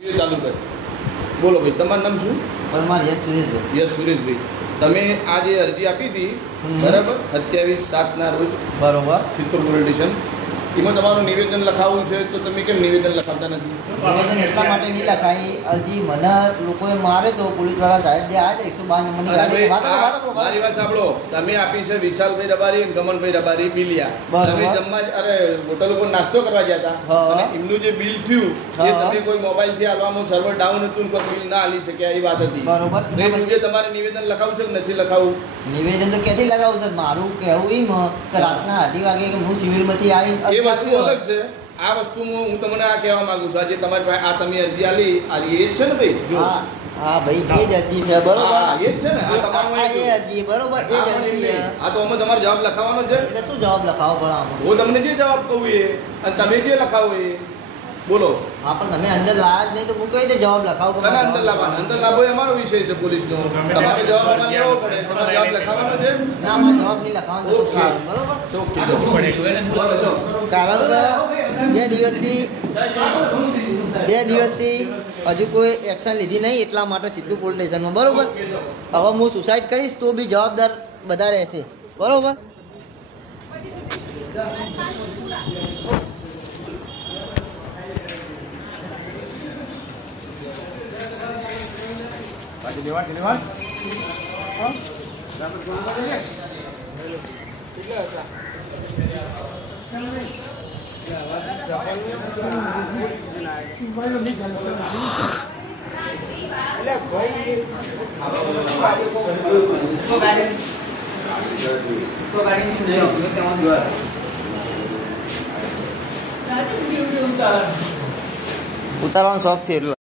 ચાલુ કર. બોલો ભાઈ, તમારું નામ શું? પરમાર યશ સુરેશભાઈ. યશ સુરેશભાઈ, તમે આ જે અરજી આપી હતી બરાબર 27/7 રોજ બરોબર. સિદ્ધપુર પોલીસ સ્ટેશન, એમાં તમારું નિવેદન લખાવવું છે તો તમે કેમ નિવેદન લખાવતા નથી? નિવેદન એટલા માટે નહીં લખાય, અરજી મને લોકોએ મારે તો પોલીસવાળા સાહેબ જે આવ્યા 112 નંબરની ગાડી. મારી વાત સાંભળો, તમે આપી છે વિશાલભાઈ રબારી અને ગમનભાઈ રબારી બિલિયા. તમે જમવા હોટલ ઉપર નાસ્તો કરવા ગયા હતા અને એમનું જે બિલ થયું એ તમે કોઈ મોબાઈલથી આલવામાં સર્વર ડાઉન હતું, કોઈ બિલ ના આલી શક્યા એ વાત હતી. બરોબર. એ તમારે નિવેદન લખાવું છે કે નથી લખાવું? નિવેદન તો ક્યાંથી લગાવું સર? મારું કહેવું એમ કે રાતના 8 વાગે કે હું સિવિલમાંથી આવી વસ્તુ અલગ છે. આ વસ્તુમાં હું તમને આ કહેવા માંગુ છું, આજે તમારી પાસે આ તમે અરજી આલી એ જ છે ને ભાઈ? જો હા ભાઈ, એ જ અરજી છે. બરોબર, એ જ છે ને. આ તમારું એ અરજી બરોબર, એ જ અરજી છે. આ તો અમે તમારો જવાબ લખાવવાનો છે. એટલે શું જવાબ લખાવો પડે આમાં? હું તમને જે જવાબ કહું એ અને તમે જે લખાવો એ બોલો. હા, પણ તમે અંદર લાયા જ નહીં તો હું કઈ રીતે જવાબ લખાવું? કના અંદર લાવવાના? અંદર લાવવો એ અમારો વિષય છે પોલીસનો. તમારે જવાબ અમારે લેવો પડે. તમારે જવાબ લખાવવાનો છે? ના, મારે જવાબ નહીં લખાવવાનો. બરોબર. કારણ કે 2 દિવસથી હજુ કોઈ એક્શન લીધી નહીં, એટલા માટે સિદ્ધુ પોલીસ સ્ટેશનમાં. બરોબર. હવે હું સુસાઇડ કરીશ તો બી જવાબદાર બધા રહેશે. બરોબર. ઉતારવાનું શોખ છે એટલે